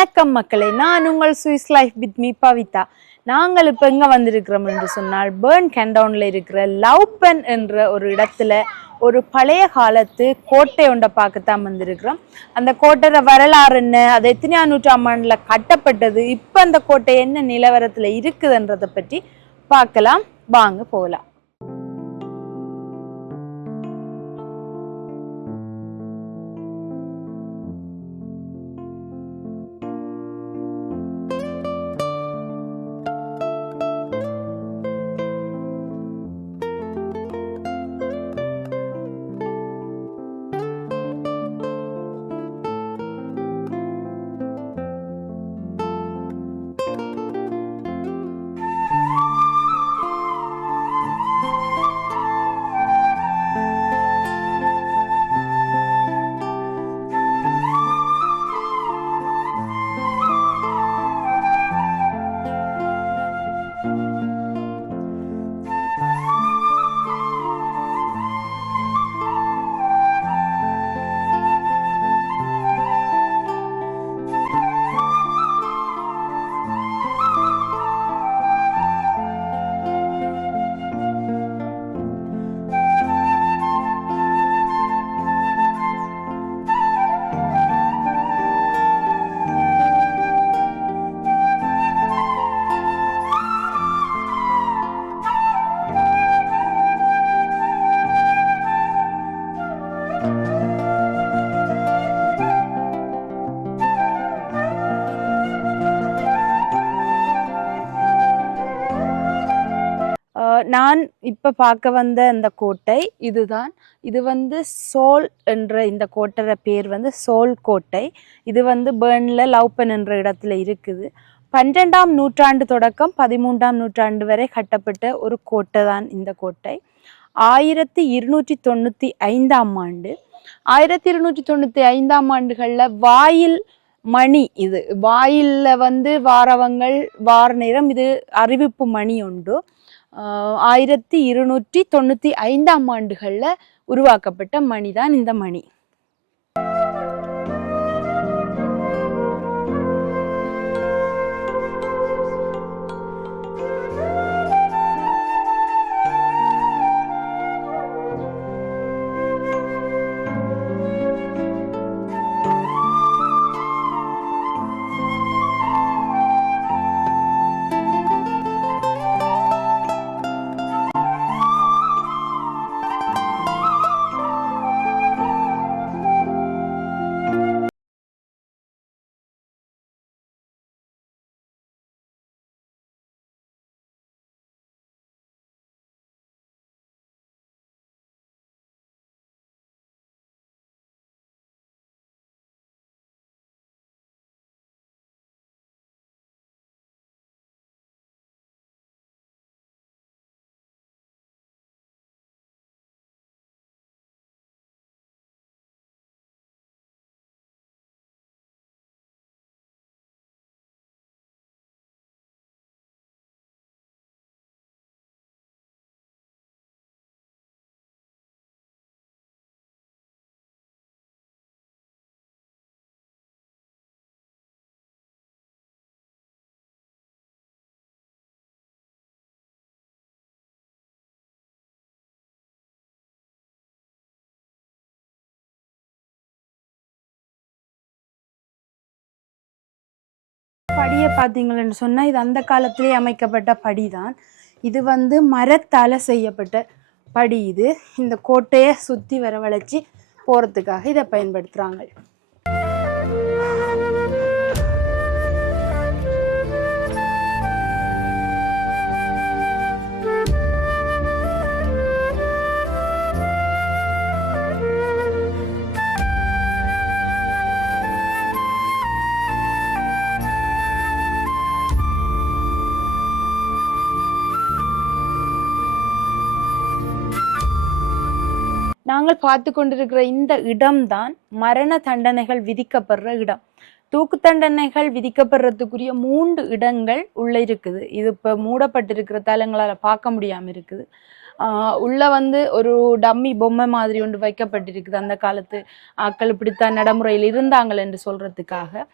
வணக்கம் மக்களே நான் உங்கள் Swiss life with me Pavitha. நாங்கள் இப்போ எங்கே வந்திருக்கிறோம் என்று சொன்னால் பேர்ன் கேண்டவுனில் இருக்கிற லவ்பென் என்ற ஒரு இடத்துல ஒரு பழைய காலத்து கோட்டை ஒன்றை பார்க்கத்தான் வந்திருக்கிறோம். அந்த கோட்டையில வரலாறு என்ன அது எத்தனையாம் நூற்றாம் ஆண்டில் கட்டப்பட்டது இப்போ அந்த கோட்டை என்ன நிலவரத்தில் இருக்குதுன்றதை பற்றி பார்க்கலாம். வாங்க போகலாம். நான் இப்போ பார்க்க வந்த இந்த கோட்டை இதுதான். இது வந்து சோல் என்ற இந்த கோட்டை பேர் வந்து சோல் கோட்டை. இது வந்து பேர்னில் லவ்பன் என்ற இடத்துல இருக்குது. பன்னெண்டாம் நூற்றாண்டு தொடக்கம் பதிமூன்றாம் நூற்றாண்டு வரை கட்டப்பட்ட ஒரு கோட்டை தான் இந்த கோட்டை. ஆயிரத்தி இருநூற்றி தொண்ணூற்றி ஐந்தாம் ஆண்டு. ஆயிரத்தி இருநூற்றி தொண்ணூற்றி ஐந்தாம் ஆண்டுகளில் வாயில் மணி இது. வாயிலில் வந்து வாரவங்கள் வார நேரம் இது அறிவிப்பு மணி உண்டு. ஆயிரத்தி இருநூற்றி தொண்ணூற்றி ஐந்தாம் ஆண்டுகளில் உருவாக்கப்பட்ட மணி தான் இந்த மணி. படியை பார்த்தீங்கன்னு சொன்னால் இது அந்த காலத்திலே அமைக்கப்பட்ட படி தான் இது வந்து மரத்தால் செய்யப்பட்ட படி இது. இந்த கோட்டையை சுற்றி வரவழைச்சி போகிறதுக்காக இதை பயன்படுத்துகிறாங்க நாங்கள் பார்த்து கொண்டிருக்கிற இந்த இடம்தான் மரண தண்டனைகள் விதிக்கப்படுற இடம். தூக்கு தண்டனைகள் விதிக்கப்படுறதுக்குரிய மூன்று இடங்கள் உள்ளே இருக்குது. இது இப்போ மூடப்பட்டிருக்கிறதால எங்களால் பார்க்க முடியாமல் இருக்குது. உள்ளே வந்து ஒரு டம்மி பொம்மை மாதிரி ஒன்று வைக்கப்பட்டிருக்குது அந்த காலத்து ஆக்கள் இப்படித்தான் நடைமுறையில் இருந்தாங்கள் என்று சொல்கிறதுக்காக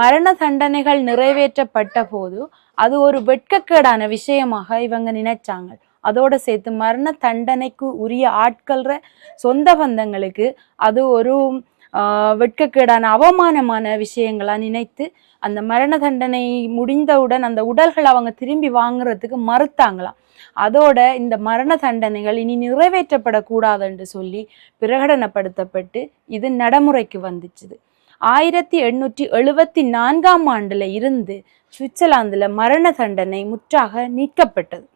மரண தண்டனைகள் நிறைவேற்றப்பட்ட போது அது ஒரு வெட்கக்கேடான விஷயமாக இவங்க நினைச்சாங்க. அதோட சேர்த்து மரண தண்டனைக்கு உரிய ஆட்கள்ற சொந்த பந்தங்களுக்கு அது ஒரு வெட்கக்கேடான அவமானமான விஷயங்களா நினைத்து அந்த மரண தண்டனை முடிந்தவுடன் அந்த உடல்கள் அவங்க திரும்பி வாங்குறதுக்கு மறுத்தாங்களாம் அதோட இந்த மரண தண்டனைகள் இனி நிறைவேற்றப்படக்கூடாதுன்னு சொல்லி பிரகடனப்படுத்தப்பட்டு இது நடைமுறைக்கு வந்துச்சுது. ஆயிரத்தி எண்ணூற்றி எழுபத்தி நான்காம் ஆண்டுல இருந்து சுவிட்சர்லாந்துல மரண தண்டனை முற்றாக நீக்கப்பட்டது.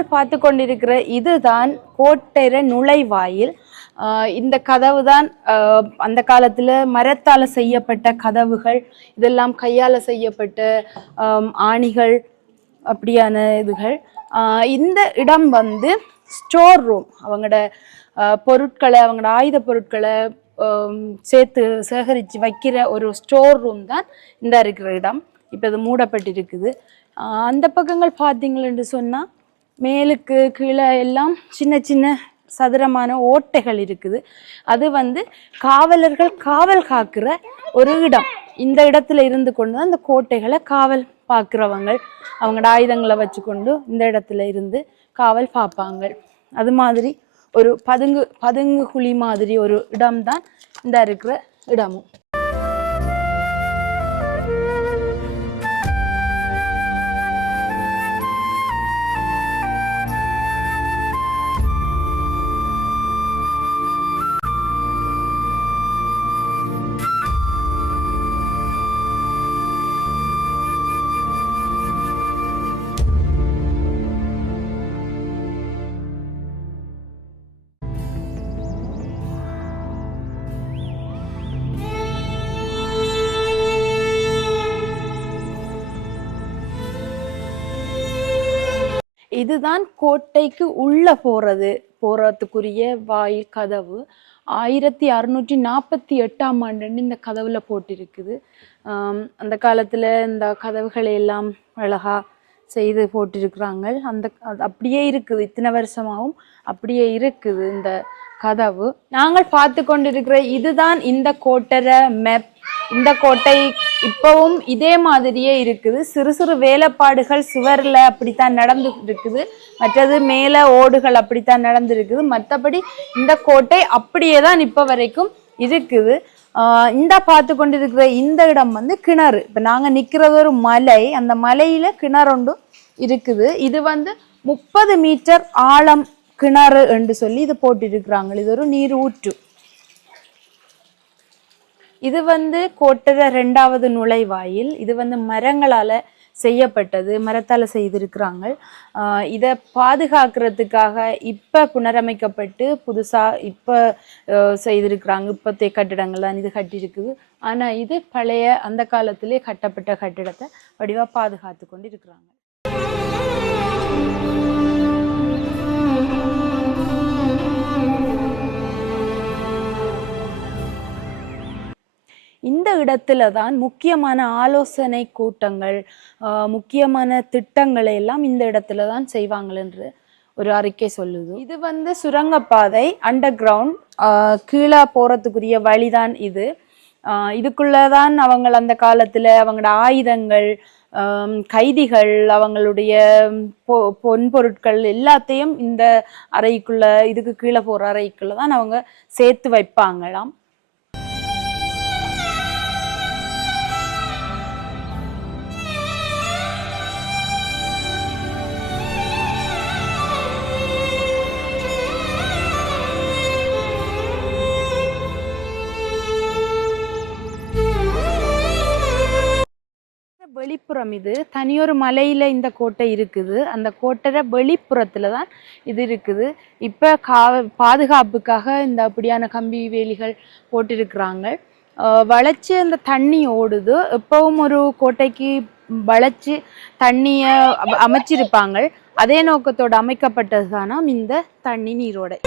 நீங்கள் பார்த்து கொண்டிருக்கிற இதுதான் கோட்டைர நுழைவாயில். இந்த கதவு தான் அந்த காலத்தில் மரத்தால் செய்யப்பட்ட கதவுகள் இதெல்லாம் கையால் செய்யப்பட்ட ஆணிகள் அப்படியான இதுகள். இந்த இடம் வந்து ஸ்டோர் ரூம். அவங்களோட பொருட்களை அவங்களோட ஆயுத பொருட்களை சேர்த்து சேகரித்து வைக்கிற ஒரு ஸ்டோர் ரூம் தான் இந்த இருக்கிற இடம். இப்போ இது மூடப்பட்டிருக்குது. அந்த பக்கங்கள் பார்த்தீங்களென்று சொன்னால் மேலுக்கு கீழே எல்லாம் சின்ன சின்ன சதுரமான ஓட்டைகள் இருக்குது. அது வந்து காவலர்கள் காவல் காக்கிற ஒரு இடம். இந்த இடத்துல இருந்து கொண்டு தான் அந்த கோட்டைகளை காவல் பார்க்குறவங்க அவங்களோட ஆயுதங்களை வச்சுக்கொண்டு இந்த இடத்துல இருந்து காவல் பார்ப்பாங்க. அது மாதிரி ஒரு பதுங்கு பதுங்கு குழி மாதிரி ஒரு இடம்தான் இந்த இருக்கிற இடமும். இதுதான் கோட்டைக்கு உள்ள போறது போறதுக்குரிய வாயில் கதவு. ஆயிரத்தி அறுநூற்றி நாற்பத்தி எட்டாம் ஆண்டுன்னு இந்த கதவுல போட்டிருக்குது. அந்த காலத்துல இந்த கதவுகளை எல்லாம் அழகா செய்து போட்டிருக்கிறாங்க. அந்த அது அப்படியே இருக்குது இத்தனை வருஷமாகவும் அப்படியே இருக்குது இந்த கதவு. நாங்கள் பார்த்து கொண்டிருக்கிற இதுதான் இந்த கோட்டரை மேப். இந்த கோட்டை இப்பவும் இதே மாதிரியே இருக்குது. சிறு சிறு வேலைப்பாடுகள் சுவரில் அப்படித்தான் நடந்து இருக்குது மற்றது மேலே ஓடுகள் அப்படித்தான் நடந்திருக்குது. மற்றபடி இந்த கோட்டை அப்படியே தான் இப்போ வரைக்கும் இருக்குது. இந்த பார்த்து கொண்டிருக்கிற இந்த இடம் வந்து கிணறு. இப்போ நாங்கள் நிற்கிறது ஒரு மலை. அந்த மலையில் கிணறு ஒன்றும் இருக்குது. இது வந்து முப்பது மீட்டர் ஆழம் கிணறு என்று சொல்லி இது போட்டிருக்கிறாங்க இது ஒரு நீர் ஊற்று. இது வந்து கோட்டர ரெண்டாவது நுழைவாயில். இது வந்து மரங்களால செய்யப்பட்டது மரத்தால் செய்திருக்கிறாங்க இதை பாதுகாக்கிறதுக்காக இப்போ புனரமைக்கப்பட்டு புதுசாக இப்போ செய்திருக்கிறாங்க. இப்போத்தைய கட்டிடங்கள் தான் இது கட்டியிருக்குது. ஆனால் இது பழைய அந்த காலத்திலே கட்டப்பட்ட கட்டிடத்தை வடிவாக பாதுகாத்து கொண்டு இருக்கிறாங்க இந்த இடத்துல தான் முக்கியமான ஆலோசனை கூட்டங்கள் முக்கியமான திட்டங்களை எல்லாம் இந்த இடத்துல தான் செய்வாங்கள்ன்று ஒரு அறிக்கை சொல்லுது. இது வந்து சுரங்கப்பாதை அண்டர் கிரவுண்ட் கீழே போகிறதுக்குரிய வழிதான் இது. இதுக்குள்ளதான் அவங்க அந்த காலத்தில் அவங்களோட ஆயுதங்கள் கைதிகள் அவங்களுடைய பொ- பொன் பொருட்கள் எல்லாத்தையும் இந்த அறைக்குள்ளே இதுக்கு கீழே போகிற அறைக்குள்ளே தான் அவங்க சேர்த்து வைப்பாங்களாம். வெளிப்புறம் இது. தனியொரு மலையில இந்த கோட்டை இருக்குது. அந்த கோட்டை வெளிப்புறத்துல தான் இது இருக்குது. இப்போ கா பாதுகாப்புக்காக இந்த அப்படியான கம்பி வேலிகள் போட்டிருக்கிறாங்க. வளைச்சி அந்த தண்ணி ஓடுது. எப்பவும் ஒரு கோட்டைக்கு வளைச்சு தண்ணியை அமைச்சிருப்பாங்க. அதே நோக்கத்தோட அமைக்கப்பட்டது தானாம் இந்த தண்ணி நீரோடை.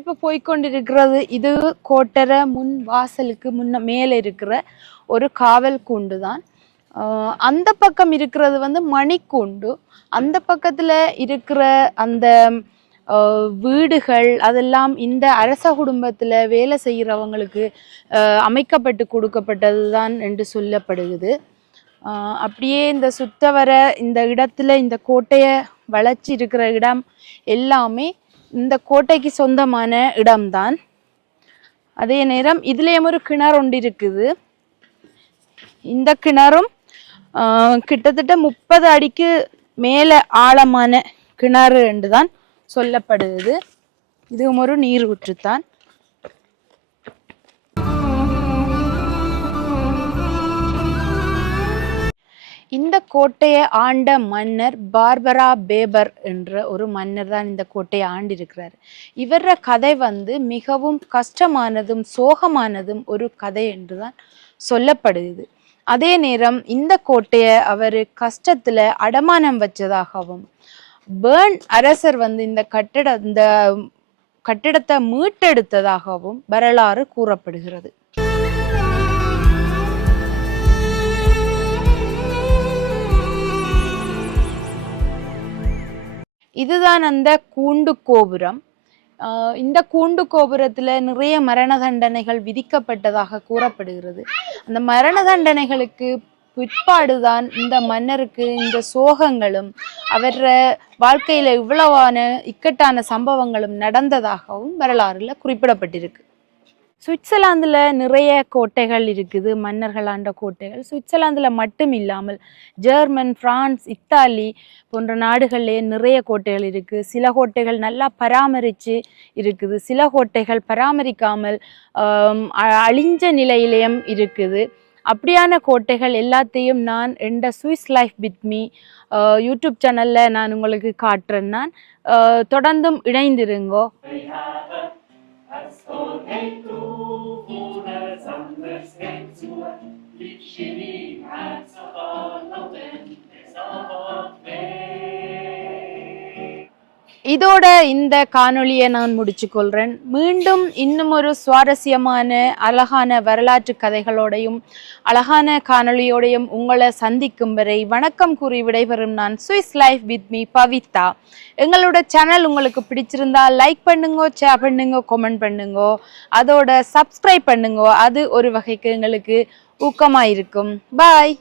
இப்போ போய்கொண்டிருக்கிறது இது கோட்டரை முன் வாசலுக்கு முன்ன மேலே இருக்கிற ஒரு காவல் கூண்டு தான் அந்த பக்கம் இருக்கிறது வந்து மணிக்கூண்டு. அந்த பக்கத்தில் இருக்கிற அந்த வீடுகள் அதெல்லாம் இந்த அரச குடும்பத்தில் வேலை செய்கிறவங்களுக்கு அமைக்கப்பட்டு கொடுக்கப்பட்டது தான் என்று சொல்லப்படுகிறது. அப்படியே இந்த சுத்தவர இந்த இடத்துல இந்த கோட்டையை வளர்ச்சி இருக்கிற இடம் எல்லாமே இந்த கோட்டைக்கு சொந்தமான இடம்தான். அதே நேரம் இதுலேயும் ஒரு கிணறு ஒன்று இருக்குது. இந்த கிணறும் கிட்டத்தட்ட முப்பது அடிக்கு மேலே ஆழமான கிணறு என்று தான் சொல்லப்படுது இதுவும் ஒரு நீர் ஊற்றுத்தான் இந்த கோட்டையை ஆண்ட மன்னர் பார்பரா பேபர் என்ற ஒரு மன்னர் தான் இந்த கோட்டையை ஆண்டிருக்கிறார். இவர கதை வந்து மிகவும் கஷ்டமானதும் சோகமானதும் ஒரு கதை என்று தான் சொல்லப்படுது அதே நேரம் இந்த கோட்டையை அவர் கஷ்டத்தில் அடமானம் வச்சதாகவும் பேர்ன் அரசர் வந்து இந்த கட்டட இந்த கட்டிடத்தை மீட்டெடுத்ததாகவும் வரலாறு கூறப்படுகிறது. இதுதான் அந்த கூண்டு கோபுரம். இந்த கூண்டு கோபுரத்தில் நிறைய மரண தண்டனைகள் விதிக்கப்பட்டதாக கூறப்படுகிறது. அந்த மரண தண்டனைகளுக்கு பிற்பாடுதான் இந்த மன்னருக்கு இந்த சோகங்களும் அவர வாழ்க்கையில இவ்வளவான இக்கட்டான சம்பவங்களும் நடந்ததாகவும் வரலாறுல குறிப்பிடப்பட்டிருக்கு. சுவிட்சர்லாந்தில் நிறைய கோட்டைகள் இருக்குது மன்னர்கள் ஆண்ட கோட்டைகள். சுவிட்சர்லாந்தில் மட்டும் இல்லாமல் ஜெர்மன் பிரான்ஸ் இத்தாலி போன்ற நாடுகள்லேயே நிறைய கோட்டைகள் இருக்குது சில கோட்டைகள் நல்லா பராமரித்து இருக்குது. சில கோட்டைகள் பராமரிக்காமல் அ- அழிஞ்ச நிலையிலேயும் இருக்குது. அப்படியான கோட்டைகள் எல்லாத்தையும் நான் எந்த Swiss life with me YouTube சேனலில் நான் உங்களுக்கு காட்டுறேன். நான் தொடர்ந்தும் இணைந்திருங்கோ. Und hält du Corretto, ora sandes exur, licini ad இதோட இந்த காணொளியை நான் முடிச்சுக்கொள்கிறேன் மீண்டும் இன்னும் ஒரு சுவாரஸ்யமான அழகான வரலாற்று கதைகளோடையும் அழகான காணொளியோடையும் உங்களை சந்திக்கும் வரை வணக்கம் கூறி விடைபெறும் நான் Swiss life with me Pavitha. எங்களோட சேனல் உங்களுக்கு பிடிச்சிருந்தா லைக் பண்ணுங்க ஷேர் பண்ணுங்க கமெண்ட் பண்ணுங்க அதோட சப்ஸ்கிரைப் பண்ணுங்கோ அது ஒரு வகைக்கு எங்களுக்கு ஊக்கமாக இருக்கும் பாய்!